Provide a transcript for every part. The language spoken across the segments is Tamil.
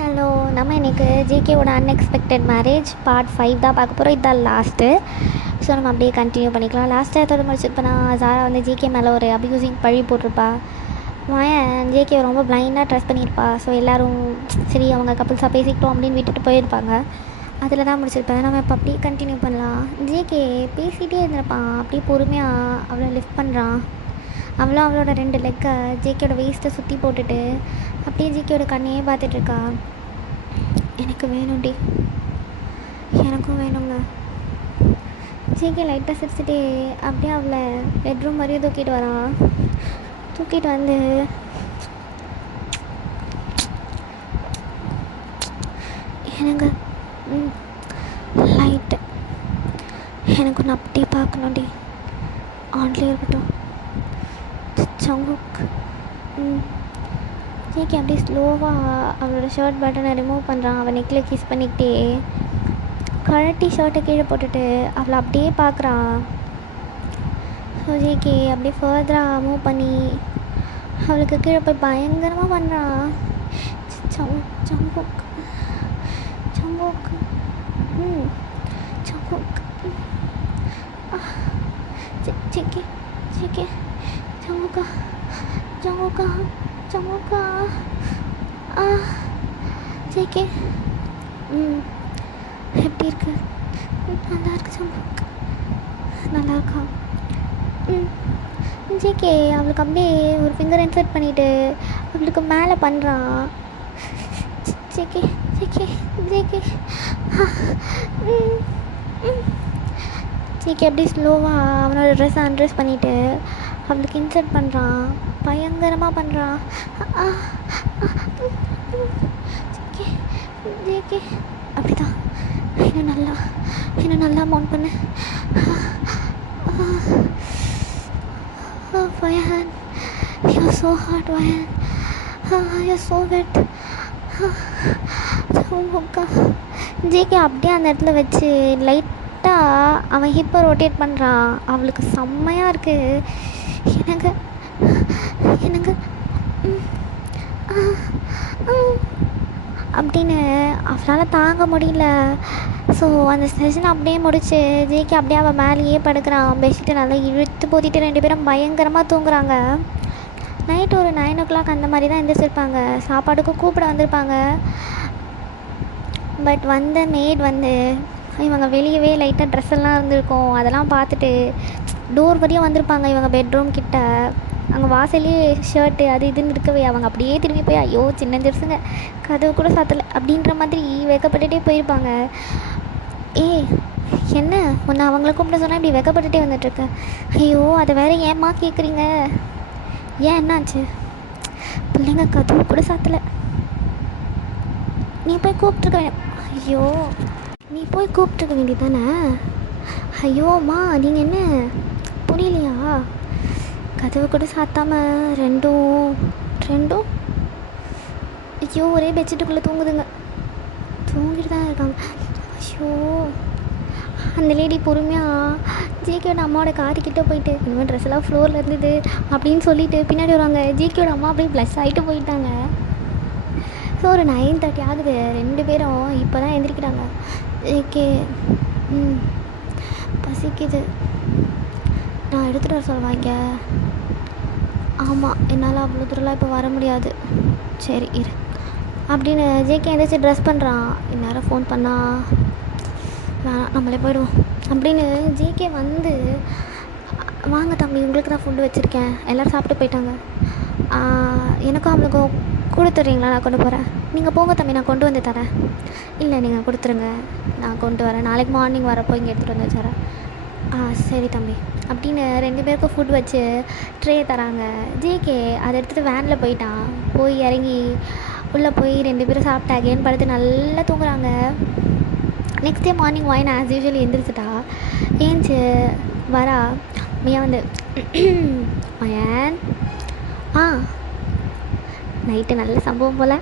ஹலோ, நம்ம இன்றைக்கி ஜேகேவோட அன்எக்ஸ்பெக்டட் மேரேஜ் பார்ட் 5 தான் பார்க்க போகிறோம். இதுதான் லாஸ்ட்டு. ஸோ நம்ம அப்படியே கண்டினியூ பண்ணிக்கலாம். லாஸ்ட்டாக எத்தோடு முடிச்சிருப்பேன்னா, ஜாரா வந்து ஜேகே மேலே ஒரு அப்யூசிங் பழி போட்டிருப்பா. மயன் ஜேகே ரொம்ப பிளைண்டாக ட்ரெஸ் பண்ணியிருப்பா. ஸோ எல்லோரும் சரி அவங்க கப்புள்ஸாக பேசிக்கிட்டோம் அப்படின்னு விட்டுட்டு போயிருப்பாங்க. அதில் தான் முடிச்சிருப்பேன். நம்ம இப்போ அப்படியே கண்டினியூ பண்ணலாம். ஜேகே பேசிகிட்டே இருந்திருப்பான். அப்படியே பொறுமையாக அவ்வளோ லிஃப்ட் பண்ணுறான். அவளும் அவளோட 2 லெக்கை ஜேகேயோட வேஸ்ட்டை சுற்றி போட்டுட்டு அப்படியே ஜேகேயோட கண்ணையே பார்த்துட்ருக்கா. எனக்கு வேணும்டி, எனக்கும் வேணுங்க. ஜேகே லைட்டாக சிரிச்சுட்டே அப்படியே அவளை பெட்ரூம் வரையும் தூக்கிட்டு வரான். தூக்கிட்டு வந்து எனக்கு லைட்டு எனக்கு ஒன்று அப்படியே பார்க்கணும்டி, ஆன்லேயே இருக்கட்டும். சங்குக் ஜேகே அப்படியே ஸ்லோவாக அவளோட ஷர்ட் பட்டனை ரிமூவ் பண்ணுறான். அவன் நெக்கில் கிஸ் பண்ணிக்கிட்டே கழட்டி ஷர்ட்டை கீழே போட்டுட்டு அவளை அப்படியே பார்க்குறான். ஸோ ஜேகே அப்படியே ஃபர்தராக மூவ் பண்ணி அவளுக்கு கீழே போய் பயங்கரமாக பண்ணுறான். சங்குக் சங்குக் சங்குக் ஜேகே ஜேகே சங்குக்கா ஜங்குக்கா ஜங்குக்கா ஜேகே எப்படி இருக்கு? நல்லா இருக்கு சங்குக், நல்லா இருக்கா? ஜேகே அவளுக்கு அப்படியே ஒரு ஃபிங்கர் இன்சர்ட் பண்ணிவிட்டு அவளுக்கு மேலே பண்ணுறான். ஜேகே ஜேகே ஜேகே ஜேகே அப்படியே ஸ்லோவாக அவனோட ட்ரெஸ்ஸை அன்ட்ரெஸ் பண்ணிவிட்டு அவளுக்கு இன்சர்ட் பண்ணுறான். பயங்கரமாக பண்ணுறான். ஜேகே ஜேகே அப்படி தான் இன்னும் நல்லா மவுண்ட் பண்ணு. Vayan, you're so hot, Vayan. You're so wet. JK அப்படியே அந்த இடத்துல வச்சு லைட்டாக அவன் ஹிப்பை ரொட்டேட் பண்ணுறான். அவளுக்கு செம்மையாக இருக்குது. எனக்கு அப்படின்னு அவளால் தாங்க முடியல. ஸோ அந்த செஷன் அப்படியே முடிச்சு ஜேகே அப்படியே அவள் மேலேயே படுக்கிறான். பெட்ஷீட்டை நல்லா இழுத்து போத்திட்டு 2 பேரும் பயங்கரமாக தூங்குறாங்க. நைட் ஒரு 9 o'clock அந்த மாதிரி தான் எந்திரிச்சிருப்பாங்க. சாப்பாடுக்கும் கூப்பிட வந்திருப்பாங்க. பட் வந்த மேட் வந்து இவங்க வெளியவே லைட்டாக ட்ரெஸ் எல்லாம் இருந்திருக்கும். அதெல்லாம் பார்த்துட்டு டோர் வரையும் வந்திருப்பாங்க இவங்க பெட்ரூம் கிட்ட. அங்கே வாசலே ஷர்ட்டு அது இதுன்னு இருக்கவே அவங்க அப்படியே திரும்பி போய் ஐயோ சின்னஞ்சிருசுங்க கதவு கூட சாத்தலை அப்படின்ற மாதிரி வெக்கப்பட்டுகிட்டே போயிருப்பாங்க. என்ன ஒன்று அவங்கள கூப்பிட சொன்னால் இப்படி வெக்கப்பட்டுகிட்டே வந்துட்டுருக்க? ஐயோ அதை வேறு ஏம்மா கேட்குறீங்க? ஏன் என்னாச்சு? பிள்ளைங்க கதவு கூட சாத்தலை. நீ போய் கூப்பிட்ருக்க வேணும். ஐயோ நீ போய் கூப்பிட்ருக்க வேண்டியது தானே. ஐயோம்மா நீங்கள் என்ன புரியலையா? கதவு கூட சாத்தாமல் ரெண்டும் ஐயோ ஒரே பெட்ஷீட்டுக்குள்ளே தூங்கிட்டு தான் இருக்காங்க. ஐயோ அந்த லேடி பொறுமையாக ஜேகேயோட அம்மாவோட காதுக்கிட்ட போயிட்டு இனிமேல் ட்ரெஸ் எல்லாம் ஃப்ளோரில் இருந்தது அப்படின்னு சொல்லிட்டு பின்னாடி வருவாங்க. ஜேகேயோட அம்மா அப்படியே ப்ளஸ் ஆகிட்டு போயிட்டாங்க. ஸோ ஒரு 9:30 ஆகுது. 2 பேரும் இப்போ தான் எழுந்திரிக்கிறாங்க. ஜேகே பசிக்குது, நான் எடுத்துகிட்டு வர சொல்லுவாங்க. ஆமாம் என்னால் அவ்வளோ தூரம்லாம் இப்போ வர முடியாது. சரி இரு அப்படின்னு ஜேகே எந்திரிச்சு ட்ரெஸ் பண்ணுறான். இந்நேரம் ஃபோன் பண்ணால் வேணாம் நம்மளே போயிடுவோம் அப்படின்னு ஜேகே வந்து வாங்க தம்பி உங்களுக்கு தான் ஃபுட்டு வச்சுருக்கேன், எல்லோரும் சாப்பிட்டு போயிட்டாங்க. எனக்கும் அவளுக்கும் கொடுத்துட்றீங்களா? நான் கொண்டு போகிறேன். நீங்கள் போங்க தம்பி நான் கொண்டு வந்து தரேன். இல்லை நீங்கள் கொடுத்துருங்க நான் கொண்டு வரேன், நாளைக்கு மார்னிங் வரப்போ இங்கே எடுத்துகிட்டு வந்து வச்சுறேன். சரி தம்பி அப்படின்னு 2 பேருக்கும் ஃபுட் வச்சு ட்ரே தராங்க. ஜேகே அதை எடுத்துகிட்டு வேனில் போயிட்டான். போய் இறங்கி உள்ளே போய் 2 பேரும் சாப்பிட்டு அகேன் படுத்து நல்லா தூங்குறாங்க. நெக்ஸ்ட் டே மார்னிங் வாயின் ஆஸ் யூஷுவல் எழுந்திரிச்சிட்டா. ஏஞ்சி வரா மியா வந்து மயன் நைட்டு நல்ல சம்பவம் போல்.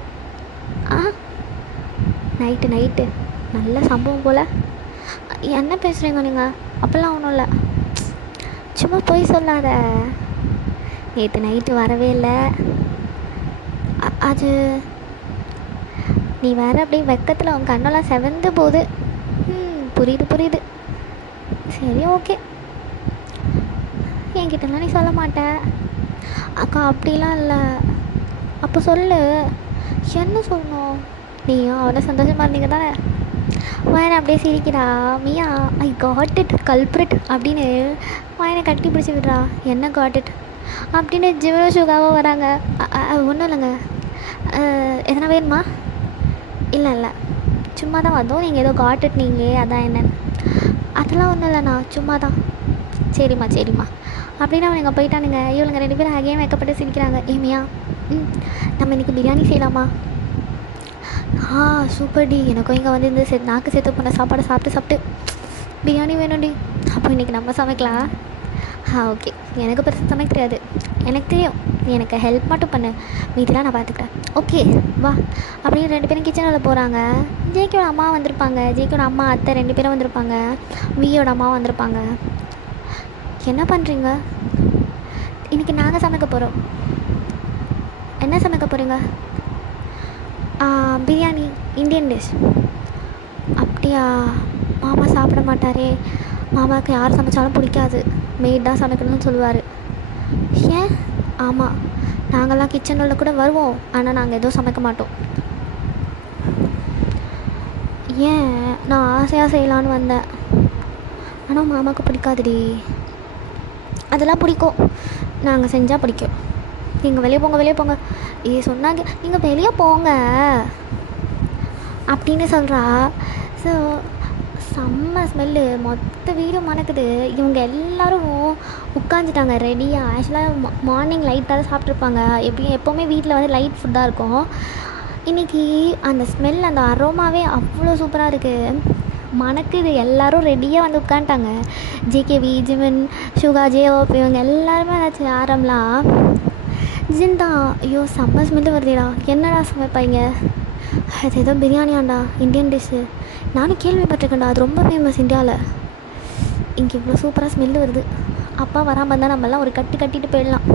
நைட்டு நல்ல சம்பவம் போல். என்ன பேசுகிறீங்க நீங்கள்? அப்போல்லாம் ஒன்றும் இல்லை, சும்மா போய் சொல்லாத. நேற்று நைட்டு வரவே இல்லை. அது நீ வேறு அப்படியே வெக்கத்தில் உன் கண்ணெல்லாம் செவந்து போகுது. புரியுது புரியுது. சரி ஓகே, என்கிட்டலாம் நீ சொல்ல மாட்ட. அக்கா அப்படிலாம் இல்லை. அப்போ சொல்லு. என்ன சொல்லணும்? நீயும் அவ்வளோ சந்தோஷமாக இருந்தீங்க தானே? வாயனை அப்படியே சிரிக்கிறா. மியா ஐ காட் இட் கல்ப்ரிட் அப்படின்னு வாயனை கட்டி பிடிச்சி விடுறா. என்ன காட் இட் அப்படின்னு ஜிவனோ சுகாவோ வராங்க. ஒன்றும் இல்லைங்க, எதனா வேணுமா? இல்லை இல்லை, சும்மா தான் வந்தோம். நீங்கள் ஏதோ காட் இட் நீங்கள், அதான் என்னன்னு. அதெல்லாம் ஒன்றும் இல்லைண்ணா, சும்மா தான். சரிம்மா சரிம்மா அப்படின்னு அவனுங்க போயிட்டானுங்க. இவளுங்க 2 பேரும் அகையும் வைக்கப்பட்டு சிரிக்கிறாங்க. ஏமியா நம்ம இன்றைக்கி பிரியாணி செய்யலாமா? சூப்பர் டி, எனக்கும் இங்கே வந்து இந்த நாக்கு சேர்த்து போன சாப்பாடை சாப்பிட்டு பிரியாணி வேணும்டி. அப்போ இன்றைக்கி நம்ம சமைக்கலாம். ஓகே, எனக்கு பெருசாக சமைக்க தெரியாது, எனக்கு தெரியும். நீ எனக்கு ஹெல்ப் மட்டும் பண்ணு, மீதிலாம் நான் பார்த்துக்கிறேன். ஓகே வா அப்படின்னு 2 பேரும் கிச்சனில் போகிறாங்க. ஜேக்கியோட அம்மா வந்திருப்பாங்க. ஜேக்கியோட அம்மா அத்தை 2 பேரும் வந்திருப்பாங்க. வியோட அம்மா வந்திருப்பாங்க. என்ன பண்ணுறீங்க? இன்றைக்கி நாங்கள் சமைக்க போகிறோம். என்ன சமைக்க போகிறீங்க? Biryani, Indian dish. அப்படியா? மாமா சாப்பிட மாட்டாரே. மாமாவுக்கு யார் சமைச்சாலும் பிடிக்காது, மெய்ட் தான் சமைக்கணும்னு சொல்லுவார். ஏன்? ஆமாம், நாங்கள்லாம் கிச்சனில் கூட வருவோம், ஆனால் நாங்கள் எதுவும் சமைக்க மாட்டோம். ஏன்? நான் ஆசையாக செய்யலான்னு வந்தேன், ஆனால் மாமாவுக்கு பிடிக்காதுடி. அதெல்லாம் பிடிக்கும், நாங்கள் செஞ்சால் பிடிக்கும். நீங்கள் வெளியே போங்க வெளியே போங்க. சொன்னாங்க நீங்கள் வெளியே போங்க அப்படின்னு சொல்கிறா. ஸோ செம்ம ஸ்மெல்லு, மொத்த வீடும் மணக்குது. இவங்க எல்லோரும் உட்காந்துட்டாங்க ரெடியாக. ஆக்சுவலாக மார்னிங் லைட்டாக தான் சாப்பிட்ருப்பாங்க. எப்போவுமே வீட்டில் வந்து லைட் ஃபுட்டாக இருக்கும். இன்றைக்கி அந்த ஸ்மெல், அந்த அரோமாவே அவ்வளோ சூப்பராக இருக்குது, மணக்குது. எல்லோரும் ரெடியாக வந்து உட்காந்துட்டாங்க. ஜேகேவி, ஜிமின், சுகா, ஜேஓப் இவங்க எல்லாருமே ஆச்சு. ஆரம்லாம் ஜிந்தா, ஐயோ செம்ம ஸ்மெல்லு வருதுடா, என்னடா சமைப்பாங்க? அது ஏதோ பிரியாணியாண்டா, இந்தியன் டிஷ்ஷு. நானும் கேள்விப்பட்டிருக்கேன்டா, அது ரொம்ப ஃபேமஸ் இந்தியாவில். இங்கே இவ்வளோ சூப்பராக ஸ்மெல்லு வருது. அப்பா வராமல் இருந்தால் நம்மளாம் ஒரு கட்டிட்டு போயிடலாம்.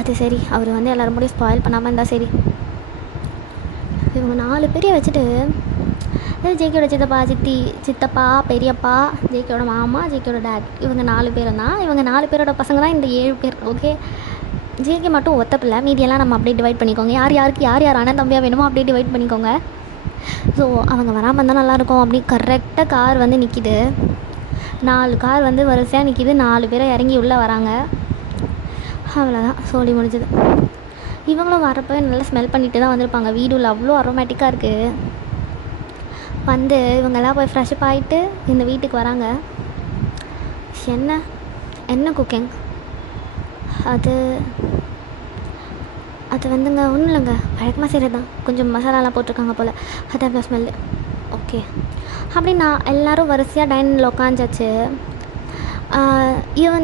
அது சரி, அவர் வந்து எல்லோரும் முடியும் ஸ்பாயில் பண்ணாமல் இருந்தால் சரி. இவங்க 4 பேரையும் வச்சுட்டு ஜேகேயோட சித்தப்பா, சித்தப்பா, பெரியப்பா, ஜேகேயோட மாமா, ஜேகேயோட டேட், இவங்க 4 பேரும் தான். இவங்க 4 பேரோட பசங்க தான் இந்த 7 பேர். ஓகே, ஜேகே மட்டும் ஒத்த பிள்ளை, மீதியெல்லாம் நம்ம அப்படியே டிவைட் பண்ணிக்கோங்க. யாருக்கு யார் அண்ணன் தம்பியாக வேணுமோ அப்படியே டிவைட் பண்ணிக்கோங்க. ஸோ அவங்க வராமல் இருந்தால் நல்லாயிருக்கும். அப்படி கரெக்டாக கார் வந்து நிற்கிது. 4 கார் வந்து வரிசையாக நிற்கிது. 4 பேரை இறங்கி உள்ளே வராங்க. அவ்வளோதான், சொல்லி முடிஞ்சது. இவங்களும் வரப்போ நல்லா ஸ்மெல் பண்ணிட்டு தான் வந்திருப்பாங்க. வீடு உள்ள அவ்வளோ அரோமேட்டிக்காக இருக்குது. வந்து இவங்கெல்லாம் போய் ஃப்ரெஷ்அப் ஆகிட்டு இந்த வீட்டுக்கு வராங்க. என்ன குக்கிங்? அது வந்துங்க ஒன்றும் இல்லைங்க, வழக்கமாக செய்கிறது தான். கொஞ்சம் மசாலாலாம் போட்டிருக்காங்க போல், அதான் ஸ்மெல்லு. ஓகே அப்படின்னா எல்லோரும் வரிசையாக டைனிங்கில் உட்காந்துச்சு.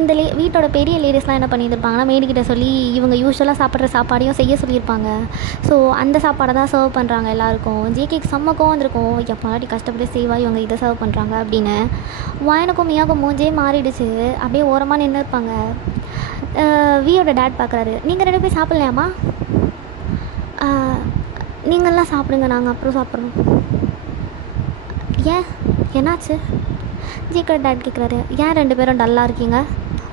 இந்த வீட்டோட பெரிய லேடிஸ்லாம் என்ன பண்ணியிருப்பாங்கன்னா, மேடிக்கிட்ட சொல்லி இவங்க யூஸ்வலாக சாப்பிட்ற சாப்பாடையும் செய்ய சொல்லியிருப்பாங்க. ஸோ அந்த சாப்பாடை தான் சர்வ் பண்ணுறாங்க எல்லாேருக்கும். ஜேகேக்கு செம்மக்கும் வந்திருக்கும், எப்போலாட்டி கஷ்டப்பட்டு செய்வா, இவங்க இதை சர்வ் பண்ணுறாங்க அப்படின்னு. வாயனுக்கும் மியாவுக்கும் மூஞ்சே மாறிடுச்சு. அப்படியே ஓரமாக நின்று இருப்பாங்க. வியோட டேட் பார்க்குறாரு. நீங்கள் 2 பேர் சாப்பிட்லையாம்மா? நீங்கள்லாம் சாப்பிடுங்க, நாங்கள் அப்புறம் சாப்பிட்றோம். ஏன், என்னாச்சு? ஜேகே டேட் கேட்குறாரு. ஏன் 2 பேரும் டல்லாக இருக்கீங்க?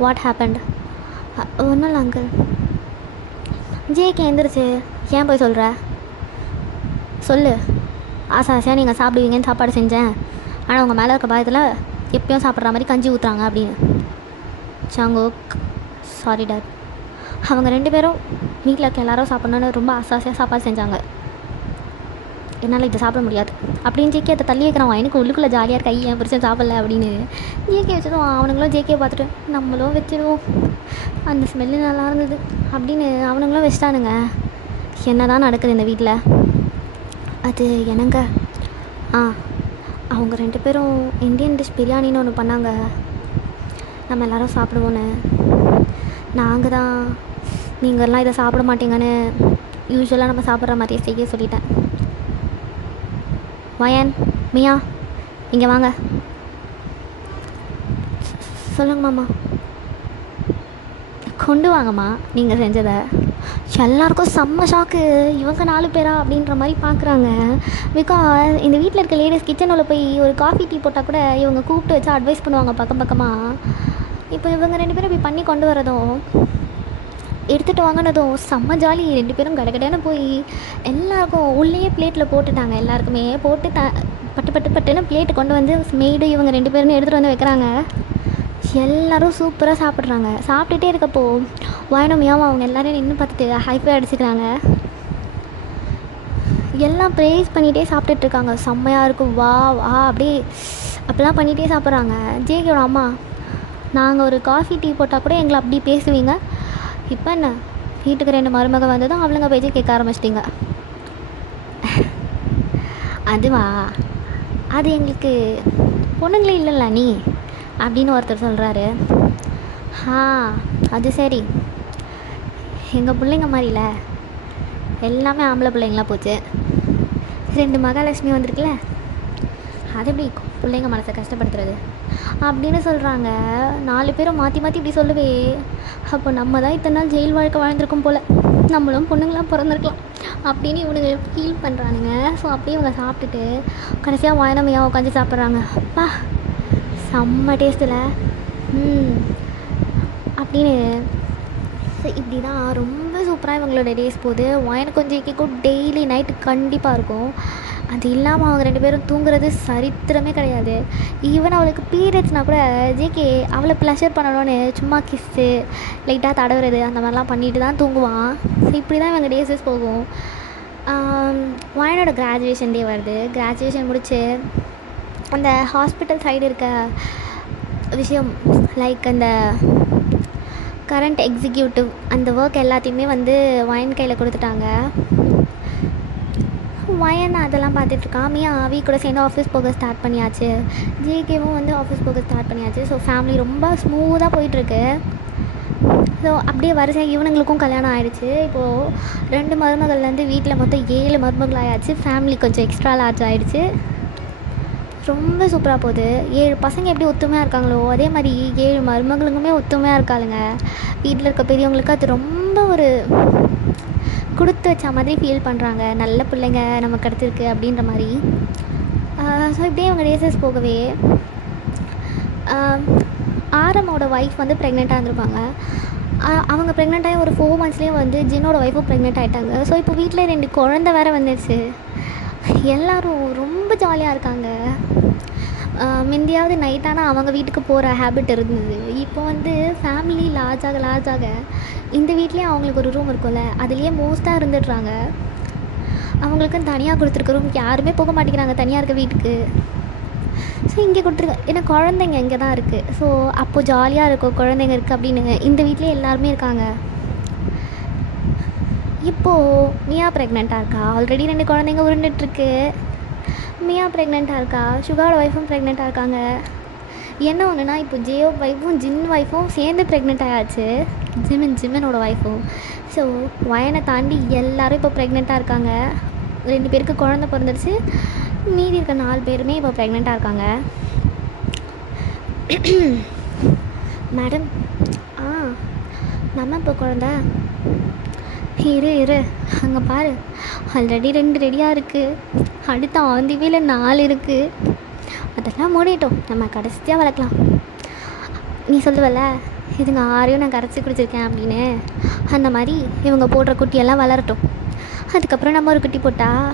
What happened? ஒன்றும் இல்லை அங்கிள். ஜேகே எந்திரிச்சு, ஏன் போய் சொல்கிற? சொல்லு. ஆசையாக நீங்கள் சாப்பிடுவீங்கன்னு சாப்பாடு செஞ்சேன், ஆனால் உங்கள் மேலே இருக்க பயத்தில் எப்பயும் சாப்பிட்ற மாதிரி கஞ்சி ஊற்றுறாங்க அப்படின்னு. சாங்கோக், சாரி டேட். அவங்க 2 பேரும் வீட்டில் இருக்க எல்லோரும் சாப்பிட்ணுன்னு ரொம்ப ஆசையாக சாப்பாடு செஞ்சாங்க. என்னால் இதை சாப்பிட முடியாது அப்படின்னு ஜேகே அதை தள்ளி வைக்கிறான். எனக்கு உள்ளுக்குள்ளே ஜாலியாக இருக்க, ஏன் புருஷன் சாப்பிடல அப்படின்னு. ஜேகே வச்சதும் அவனுங்களும் ஜேகே பார்த்துட்டு நம்மளும் வச்சிடுவோம், அந்த ஸ்மெல்லு நல்லா இருந்தது அப்படின்னு அவனுங்களும் வச்சிட்டானுங்க. என்ன தான் நடக்குது இந்த வீட்டில்? அது என்னங்க, அவங்க 2 பேரும் இந்தியன் டிஷ் பிரியாணின்னு ஒன்று பண்ணாங்க, நம்ம எல்லோரும் சாப்பிடுவோன்னு. நாங்கள் தான் நீங்கள்லாம் இதை சாப்பிட மாட்டீங்கன்னு யூஸ்வலாக நம்ம சாப்பிட்ற மாதிரியே செய்ய சொல்லிட்டேன். வயன், மியா, இங்கே வாங்க. சொல்லுங்க மாமா. கொண்டு வாங்கம்மா நீங்கள் செஞ்சதை. எல்லாருக்கும் செம்ம ஷாக்கு. இவங்க 4 பேரா அப்படின்ற மாதிரி பார்க்குறாங்க. பிகாஸ் இந்த வீட்டில் இருக்க லேடிஸ் கிச்சனில் போய் ஒரு காஃபி டீ போட்டால் கூட இவங்க கூப்பிட்டு வச்சு அட்வைஸ் பண்ணுவாங்க பக்கம் பக்கமாக. இப்போ இவங்க 2 பேரும் இப்படி பண்ணி கொண்டு வரதும் எடுத்துகிட்டு வாங்கினதும் செம்ம ஜாலி. 2 பேரும் கடகடன்னு போய் எல்லாருக்கும் உள்ளேயே பிளேட்டில் போட்டுட்டாங்க. எல்லாருக்குமே போட்டு பட்டு பட்டு பட்டுன்னு பிளேட்டு கொண்டு வந்து மெய்டு இவங்க 2 பேரும் எடுத்துகிட்டு வந்து வைக்கிறாங்க. எல்லோரும் சூப்பராக சாப்பிட்றாங்க. சாப்பிட்டுட்டே இருக்கப்போ வாயனமியாவும் அவங்க எல்லோரும் நின்று பார்த்துட்டு ஹைஃபை அடிச்சுக்கிறாங்க. எல்லாம் ப்ரேஸ் பண்ணிகிட்டே சாப்பிட்டுட்ருக்காங்க. செம்மையாக இருக்கும், வா வா அப்படியே அப்படிலாம் பண்ணிகிட்டே சாப்பிட்றாங்க. ஜேகேயோட அம்மா, நாங்கள் ஒரு காஃபி டீ போட்டால் கூட எங்களை அப்படி பேசுவீங்க, இப்போ என்ன வீட்டுக்கு 2 மருமக வந்ததும் அவளுங்க பேச்சு கேட்க ஆரம்பிச்சிட்டிங்க. அதுவா, அது எங்களுக்கு பொண்ணுங்களே இல்லைல்ல நீ அப்படின்னு ஒருத்தர் சொல்கிறாரு. அது சரி, எங்கள் பிள்ளைங்க மாதிரில எல்லாமே ஆம்பளை பிள்ளைங்களாம் போச்சு. 2 மகாலட்சுமி வந்திருக்குல்ல, அது எப்படி பிள்ளைங்க மனசை கஷ்டப்படுத்துறது அப்படின்னு சொல்கிறாங்க. 4 பேரும் மாற்றி மாற்றி இப்படி சொல்லவே, அப்போ நம்ம தான் இத்தனை நாள் ஜெயில் வாழ்க்கை வாழ்ந்துருக்கோம் போல், நம்மளும் பொண்ணுங்களாம் பிறந்திருக்கலாம் அப்படின்னு இவனுங்க ஃபீல் பண்ணுறானுங்க. ஸோ அப்படியே இவங்க சாப்பிட்டுட்டு கடைசியாக வாயனமையாக உட்காந்து சாப்பிட்றாங்க. அப்பா செம்ம டேஸ்ட்டில் அப்படின்னு. ஸோ இப்படி தான் ரொம்ப சூப்பராக இவங்களோட டேஸ் போகுது. எனக்கு கொஞ்சம் கேட்கும் டெய்லி நைட்டு கண்டிப்பாக இருக்கும். அது இல்லாமல் அவங்க 2 பேரும் தூங்குறது சரித்திரமே கிடையாது. ஈவன் அவளுக்கு பீரியட்ஸ்னால் கூட ஜேகே அவளை ப்ளஷர் பண்ணணும்னு சும்மா கிஸ்ஸு லைட்டாக தடவுறது அந்த மாதிரிலாம் பண்ணிட்டு தான் தூங்குவான். ஸோ இப்படி தான் இவங்க டேஸஸ் போகும். வாயனோட கிராஜுவேஷன் டே வருது. கிராஜுவேஷன் முடிச்சு அந்த ஹாஸ்பிட்டல் சைடு இருக்க விஷயம் லைக் அந்த கரண்ட் எக்ஸிக்யூட்டிவ் அந்த ஒர்க் எல்லாத்தையுமே வந்து வாயன் கையில் கொடுத்துட்டாங்க. வாயன் அதெல்லாம் பார்த்துட்ருக்கான். மியா ஆவி கூட சேர்ந்து ஆஃபீஸ் போக ஸ்டார்ட் பண்ணியாச்சு. ஜேகேவும் வந்து ஆஃபீஸ் போக ஸ்டார்ட் பண்ணியாச்சு. ஸோ ஃபேமிலி ரொம்ப ஸ்மூத்தாக போயிட்டுருக்கு. ஸோ அப்படியே வரிசையாக இவனுங்களுக்கும் கல்யாணம் ஆகிடுச்சு. இப்போது 2 மருமகள்லேருந்து வீட்டில் மொத்தம் 7 மருமகள் ஆயாச்சு. ஃபேமிலி கொஞ்சம் எக்ஸ்ட்ரா லார்ஜ் ஆகிடுச்சு. ரொம்ப சூப்பராக போகுது. 7 பசங்க எப்படி ஒத்துமையாக இருக்காங்களோ அதே மாதிரி 7 மருமகளுக்குமே ஒத்துமையாக இருக்காளுங்க. வீட்டில் இருக்க பெரியவங்களுக்கு அது ரொம்ப ஒரு கொடுத்து வச்ச மாதிரி ஃபீல் பண்ணுறாங்க. நல்ல பிள்ளைங்க நமக்கு கிடச்சிருக்கு அப்படின்ற மாதிரி. ஸோ இப்படியே அவங்க டேஸஸ் போகவே ஆரமோட ஒய்ஃப் வந்து ப்ரெக்னெண்ட்டாக இருந்திருப்பாங்க. அவங்க ப்ரெக்னெண்ட் ஆகி ஒரு 4 monthsலேயே வந்து ஜின்னோட ஒய்ஃபும் ப்ரெக்னெண்ட் ஆகிட்டாங்க. ஸோ இப்போ வீட்டில் 2 குழந்தை வேறு வந்துடுச்சு. எல்லோரும் ரொம்ப ஜாலியாக இருக்காங்க. முந்தியாவது நைட்டானால் அவங்க வீட்டுக்கு போகிற ஹேபிட் இருந்தது. இப்போ வந்து ஃபேமிலி லார்ஜாக இந்த வீட்லேயே அவங்களுக்கு ஒரு ரூம் இருக்கும்ல, அதுலேயே மோஸ்ட்டாக இருந்துடுறாங்க. அவங்களுக்குன்னு தனியாக கொடுத்துருக்க ரூம் யாருமே போக மாட்டேங்கிறாங்க தனியாக இருக்க வீட்டுக்கு. ஸோ இங்கே கொடுத்துருக்க, ஏன்னா குழந்தைங்க இங்கே தான் இருக்குது. ஸோ அப்போது ஜாலியாக இருக்கும் குழந்தைங்க இருக்குது அப்படின்னு இந்த வீட்லேயே எல்லாருமே இருக்காங்க. இப்போது மியா ப்ரெக்னெண்ட்டாக இருக்கா. ஆல்ரெடி 2 குழந்தைங்க உருண்டுட்டுருக்கு. மியா ப்ரெக்னெண்ட்டாக இருக்கா. சுகாவோட ஒய்ஃபும் ப்ரெக்னெண்ட்டாக இருக்காங்க. என்ன ஒன்றுனா இப்போ ஜியோ ஒய்ஃபும் ஜின் ஒய்ஃபும் சேர்ந்து ப்ரெக்னெண்ட் ஆயாச்சு. ஜிமினோட ஒய்ஃபும். ஸோ வயனை தாண்டி எல்லோரும் இப்போ ப்ரெக்னெண்ட்டாக இருக்காங்க. 2 பேருக்கு குழந்தை பிறந்துடுச்சு. மீதி இருக்க 4 பேருமே இப்போ ப்ரெக்னெண்ட்டாக இருக்காங்க. மேடம், நம்ம இப்போ குழந்த இரு அங்கே பாரு, ஆல்ரெடி 2 ரெடியாக இருக்குது. அடுத்த ஆந்திவியில் 4 இருக்குது. அதெல்லாம் மூடிட்டோம், நம்ம கடைசியாக வளர்க்கலாம். நீ சொல்லுவல இதுங்க 6 நான் கரைச்சி குடிச்சிருக்கேன் அப்படின்னு. அந்த மாதிரி இவங்க போடுற குட்டியெல்லாம் வளரட்டும். அதுக்கப்புறம் நம்ம ஒரு குட்டி போட்டால்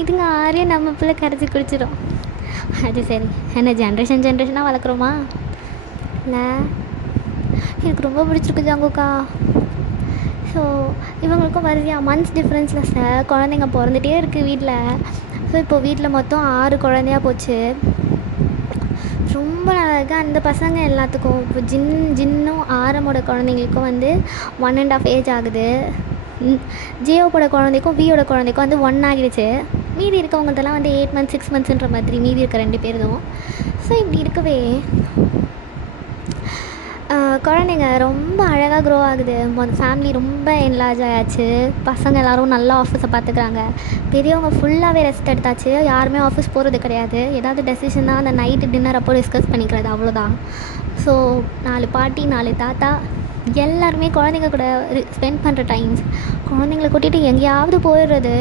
இதுங்க 6 நம்ம பிள்ளை கரைச்சி குடிச்சிடும். அது சரி, என்ன ஜென்ரேஷனாக வளர்க்குறோமா? இல்லை, எனக்கு ரொம்ப பிடிச்சிருக்கு ஜாங்குக்கா. ஸோ இவங்களுக்கும் வரிசையாக மந்த்ஸ் டிஃப்ரென்ஸில் சார் குழந்தைங்க பிறந்துகிட்டே இருக்குது வீட்டில். ஸோ இப்போது வீட்டில் மொத்தம் 6 குழந்தையாக போச்சு. ரொம்ப நல்லா இருக்குது. அந்த பசங்க எல்லாத்துக்கும் இப்போ ஜின்னும் ஆரமோட குழந்தைங்களுக்கும் வந்து 1.5 ஏஜ் ஆகுது. ஜியோவோட குழந்தைக்கும் வியோட குழந்தைக்கும் வந்து 1 ஆகிடுச்சு. மீதி இருக்கவங்கள்தெல்லாம் வந்து 8 months 6 monthsன்ற மாதிரி மீதி இருக்க 2 பேரும். ஸோ இப்படி இருக்கவே குழந்தைங்க ரொம்ப அழகாக க்ரோ ஆகுது. ஃபேமிலி ரொம்ப என்லார்ஜ் ஆயாச்சு. பசங்க எல்லோரும் நல்லா ஆஃபீஸை பார்த்துக்குறாங்க. பெரியவங்க ஃபுல்லாகவே ரெஸ்ட் எடுத்தாச்சு. யாருமே ஆஃபீஸ் போகிறது கிடையாது. ஏதாவது டெசிஷன்னா அந்த நைட்டு டின்னர் அப்போ டிஸ்கஸ் பண்ணிக்கிறது, அவ்வளோதான். ஸோ 4 பாட்டி 4 தாத்தா எல்லாருமே குழந்தைங்க கூட ஸ்பெண்ட் பண்ணுற டைம்ஸ், குழந்தைங்கள கூட்டிகிட்டு எங்கேயாவது போயிடுறது,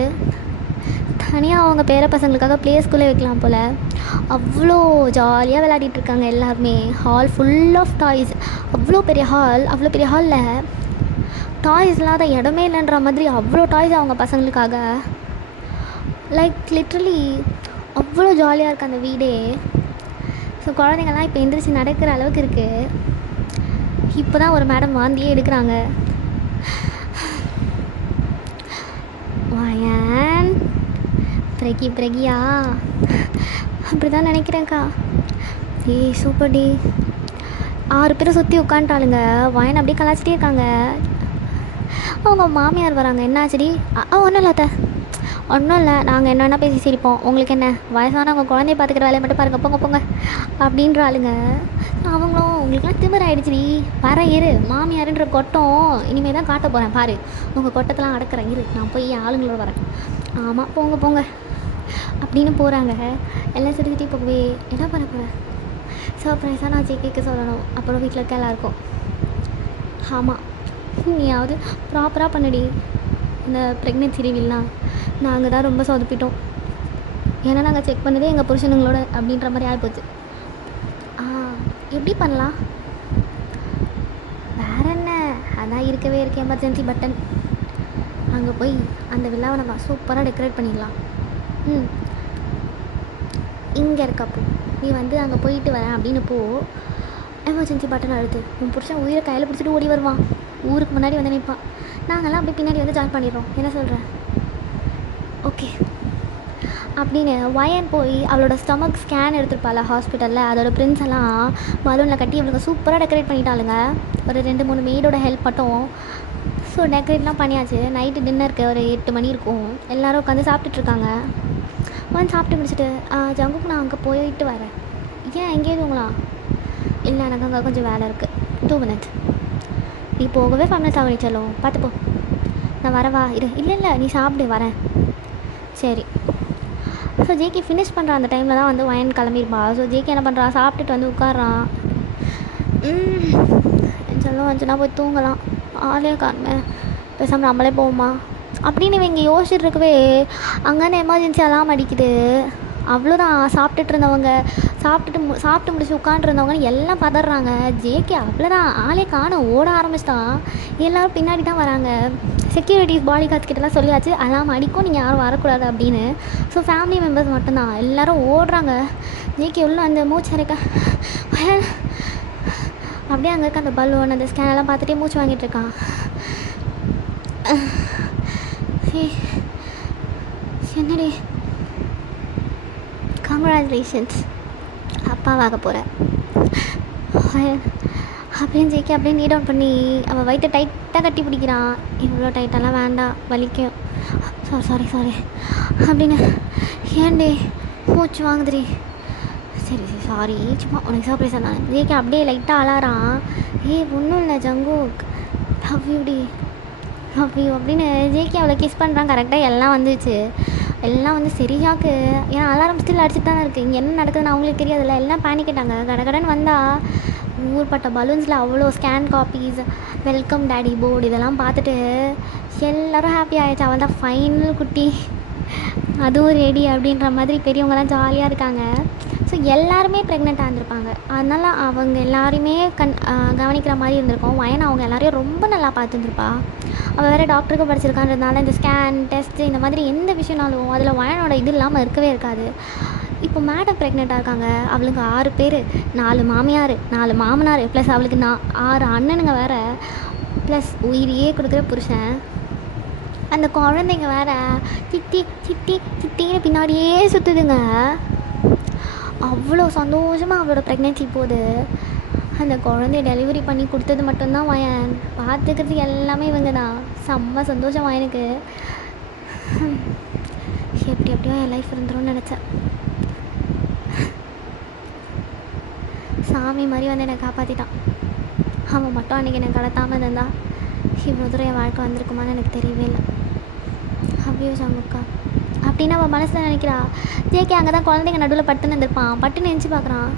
தனியாக அவங்க பேர பசங்களுக்காக ப்ளே ஸ்கூலே வைக்கலாம் போல். அவ்வளோ ஜாலியாக விளையாடிட்டுருக்காங்க எல்லாருமே. Hall full of toys. அவ்வளோ பெரிய ஹால், அவ்வளோ பெரிய ஹாலில் டாய்ஸ் இல்லாத இடமே இல்லைன்ற மாதிரி அவ்வளோ டாய்ஸ் அவங்க பசங்களுக்காக. லைக் லிட்ரலி அவ்வளோ ஜாலியாக இருக்குது அந்த வீடே. ஸோ குழந்தைங்கள்லாம் இப்போ எந்திரிச்சு நடக்கிற அளவுக்கு இருக்குது. இப்போ தான் ஒரு மேடம் வாந்தியே எடுக்கிறாங்க. வாயன் பிரகியா அப்படி தான் நினைக்கிறேன்க்கா. ஏய் சூப்பர் டி. 6 பேரை சுற்றி உட்காந்துட்டாளுங்க. வாயன் அப்படியே கலாச்சிட்டே இருக்காங்க. அவங்க மாமியார் வராங்க. என்னாச்சுடி? ஒன்றும் இல்லை அத்தை, ஒன்றும் இல்லை, நாங்கள் என்னென்னா பேசி சிரிப்போம், உங்களுக்கு என்ன, வயசானவங்க குழந்தைய பார்த்துக்கிற வேலையை மட்டும் பாருங்கள், போங்க போங்க அப்படின்ற ஆளுங்க. அவங்களும் உங்களுக்குலாம் திமிர் ஆகிடுச்சிடி, வர இரு, மாமியாருன்ற கொட்டம் இனிமேல் தான் காட்ட போகிறேன் பாரு, உங்கள் கொட்டத்தெல்லாம் அடக்கிறேன் இரு, நான் போய் ஆளுங்களோட வரேன். ஆமாம் போங்க போங்க அப்படின்னு போகிறாங்க. எல்லாம் சிரிச்சிட்டு போகவே என்ன பண்ண போகிறேன், சர்ப்ரைஸாக நான் ஜேகேக்கு சொல்லணும், அப்புறம் வீட்டில் இருக்க எல்லாருக்கும். ஆமாம் நீயாவது ப்ராப்பராக பண்ணுடி. இந்த ப்ரெக்னென்சி ரிவீல்லாம் நாங்கள் தான் ரொம்ப சொதப்பிட்டோம். ஏன்னா நாங்கள் செக் பண்ணதே எங்கள் புருஷனுங்களோட அப்படின்ற மாதிரி ஆகிப்போச்சு. எப்படி பண்ணலாம்? வேற என்ன, அதான் இருக்கவே இருக்க எமர்ஜென்சி பட்டன். அங்கே போய் அந்த விழாவை நம்ம சூப்பராக டெக்கரேட் பண்ணிடலாம். இங்கே இருக்கப்போ நீ வந்து அங்கே போயிட்டு வரேன் அப்படின்னு போ, எமர்ஜென்சி பட்டன் அழுத்து, உன் புருஷன் உயிரை கையில் பிடிச்சிட்டு ஓடி வருவான், ஊருக்கு முன்னாடி வந்து நிற்பான், நாங்கள்லாம் அப்படியே பின்னாடி வந்து ஜாயின் பண்ணிடுறோம், என்ன சொல்கிறேன்? ஓகே அப்படின்னு வயன் போய் அவளோட ஸ்டொமக் ஸ்கேன் எடுத்துருப்பாள் ஹாஸ்பிட்டலில். அதோட பிரிண்ட்ஸ் எல்லாம் பலூனில் கட்டி அவளுக்கு சூப்பராக டெக்கரேட் பண்ணிட்டாளுங்க. ஒரு 2-3 மெய்டோட ஹெல்ப் மட்டும். ஸோ டெக்கரேட்லாம் பண்ணியாச்சு. நைட்டு டின்னருக்கு ஒரு 8 மணி இருக்கும். எல்லோரும் உட்காந்து சாப்பிட்டுட்ருக்காங்க. வந்து சாப்பிட்டு முடிச்சுட்டு ஜங்குக்கு நான் அங்கே போயிட்டு வரேன். ஏன் எங்கேயும் தூங்கலாம்? இல்லை எனக்கு அங்கே கொஞ்சம் வேலை இருக்குது, 2 minutes. நீ போகவே 5 minutes ஆகும், செல்லும் பார்த்துப்போ, நான் வரவா இரு. இல்லை நீ சாப்பிடு வரேன். சரி. ஸோ ஜேகே ஃபினிஷ் பண்ணுறான். அந்த டைமில் தான் வந்து வயன் கிளம்பிருப்பா. ஸோ ஜேகே என்ன பண்ணுறான், சாப்பிட்டுட்டு வந்து உட்காடுறான். சொல்லும் வந்துச்சுன்னா போய் தூங்கலாம், ஆளே காணுமே, பேசாமல் நம்மளே போவோமா அப்படின்னு இவங்க யோசிச்சுட்டு இருக்கவே அங்கேருந்து எமர்ஜென்சி அலாம் அடிக்குது. அவ்வளோதான். சாப்பிட்டுட்டு இருந்தவங்க சாப்பிட்டு முடிச்சு உட்காண்ட்ருந்தவங்க எல்லாம் பதறாங்க. ஜேகே அவ்வளோதான், ஆளே காணும், ஓட ஆரம்பிச்சிட்டான். எல்லோரும் பின்னாடி தான் வராங்க. செக்யூரிட்டிஸ் பாடி கார்ட்ஸ் கிட்டலாம் சொல்லியாச்சு அலாம் அடிக்கும், நீங்கள் யாரும் வரக்கூடாது அப்படின்னு. ஸோ ஃபேமிலி மெம்பர்ஸ் மட்டும்தான். எல்லோரும் ஓடுறாங்க. ஜேகே உள்ள அந்த மூச்சரைக்க அப்படியே அங்கே இருக்க அந்த பலூன் அந்த ஸ்கேனெல்லாம் பார்த்துட்டே மூச்சு வாங்கிட்டு இருக்கான். என்னடி? கங்க்ராச்சுலேஷன்ஸ், அப்பாவாக போகிற அப்படின்னு ஜேகே அப்படியே நீட் டவுன் பண்ணி அவள் வயிற்றை டைட்டாக கட்டி பிடிக்கிறான். இவ்வளோ டைட்டெல்லாம் வேண்டாம், வலிக்கும், சாரி அப்படின்னு. ஏன்டே மூச்சு வாங்குதுரி? சரி சாரி, சும்மா உனக்கு சர்ப்ரைஸ் தான். ஜேகே அப்படியே லைட்டாக அலாறான். ஒன்றும் இல்லை ஜங்கு, லவ் யூ அப்படின்னு ஜேகே அவளை கிஸ் பண்ணுறான். கரெக்டாக எல்லாம் வந்துச்சு. எல்லாம் வந்து சரியாக்கு, ஏன்னா அலாரம் ஸ்டில் அடிச்சுட்டு தானே இருக்குது. இங்கே என்ன நடக்குதுன்னு அவங்களுக்கு தெரியாதுல்ல. எல்லாம் பேனிக்கிட்டாங்க. கடகடன்னு வந்தால் ஊர்பட்ட பலூன்ஸில் அவ்வளோ scan copies, welcome daddy board இதெல்லாம் பார்த்துட்டு எல்லோரும் ஹாப்பி ஆகிடுச்சு. அவள் தான் ஃபைனல் குட்டி, அதுவும் ரெடி அப்படின்ற மாதிரி பெரியவங்களாம் ஜாலியாக இருக்காங்க. ஸோ எல்லாருமே ப்ரெக்னெண்ட்டாக இருந்திருப்பாங்க. அதனால் அவங்க எல்லாரையுமே கவனிக்கிற மாதிரி இருந்திருக்கும். வயன் அவங்க எல்லாரையும் ரொம்ப நல்லா பார்த்துருந்துருப்பா. அவள் வேறு டாக்டருக்கு படிச்சிருக்கான்றதுனால இந்த ஸ்கேன் டெஸ்ட்டு இந்த மாதிரி எந்த விஷயம்னாலும் அதில் வயனோட இது இல்லாமல் இருக்கவே இருக்காது. இப்போ மேடம் ப்ரெக்னெண்ட்டாக இருக்காங்க. அவளுக்கு 6 பேர், 4 மாமியார், 4 மாமனார், ப்ளஸ் அவளுக்கு 6 அண்ணனுங்க வேறு, ப்ளஸ் உயிரியே கொடுக்குற புருஷன். அந்த குழந்தைங்க வேறு சித்தின்னு பின்னாடியே சுற்றுதுங்க. அவ்வளோ சந்தோஷமாக அவளோட ப்ரெக்னென்சி போகுது. அந்த குழந்தைய டெலிவரி பண்ணி கொடுத்தது மட்டும்தான் வயன், பார்த்துக்கிறது எல்லாமே இவங்க தான். செம்ம சந்தோஷம் வயனுக்கு. எப்படியோ என் லைஃப் இருந்துரும்னு நினச்சேன். சாமி மாதிரி வந்து என்னை காப்பாற்றிட்டான். அவன் மட்டும் அன்றைக்கி என்னை கடத்தாமல் இருந்தா இவ்வளோ தூரம் என் வாழ்க்கை வந்திருக்குமான்னு எனக்கு தெரியவே இல்லை. அப்படியோ சாமுக்கா அப்படின்னு அவன் மனசில் நினைக்கிறா. ஜேகே அங்கே தான் குழந்தைங்க நடுவில் பட்டுன்னு இருந்திருப்பான். பட்டுன்னு நினச்சி பார்க்குறான்.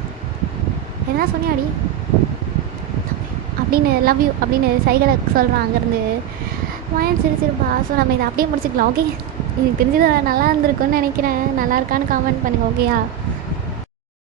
என்ன சொன்னியாடி அப்படின்னு லவ் யூ அப்படின்னு சைகளை சொல்கிறான் அங்கேருந்து. மாயன் சிரிச்சிருப்பா. ஸோ நம்ம இதை அப்படியே முடிச்சுக்கலாம். ஓகே, எனக்கு தெரிஞ்சது நல்லா இருந்திருக்குன்னு நினைக்கிறேன். நல்லா இருக்கான்னு கமெண்ட் பண்ணுங்கள். ஓகேயா?